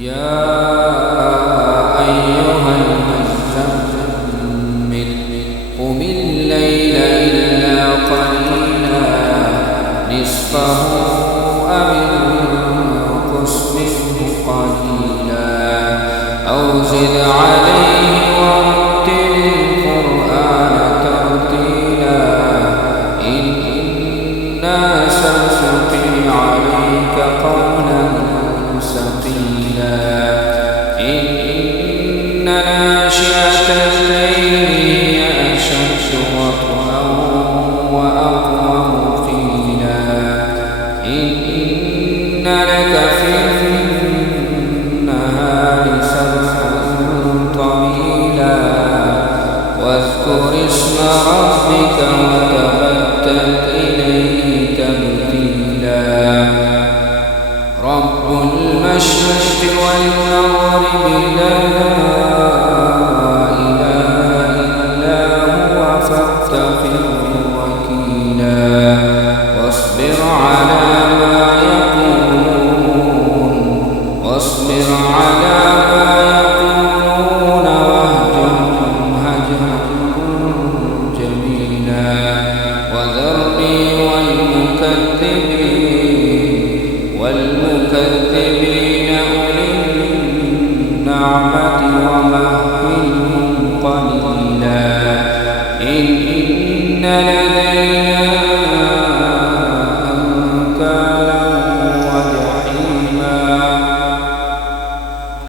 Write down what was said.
يا أيها المزمل قم الليل إلا قليلا نصفه أو انقص منه قليلا أو زد عليه ورتل القرآن ترتيلا إنا سنلقي عليك قولا ثقيلا إن ناشئة الليل هي أشد وطئا وأقوم قيلا إن لك في النهار سبحا طويلا واذكر اسم ربك وتبتل إليه تبتيلا رب المشرق والمغرب لا إله إلا هو فاتخذه وكيلا واصبر على ما يقولون واهجرهم هجرا جميلا وذرني والمكذبين أولي النعمة ومهلهم قليلا إن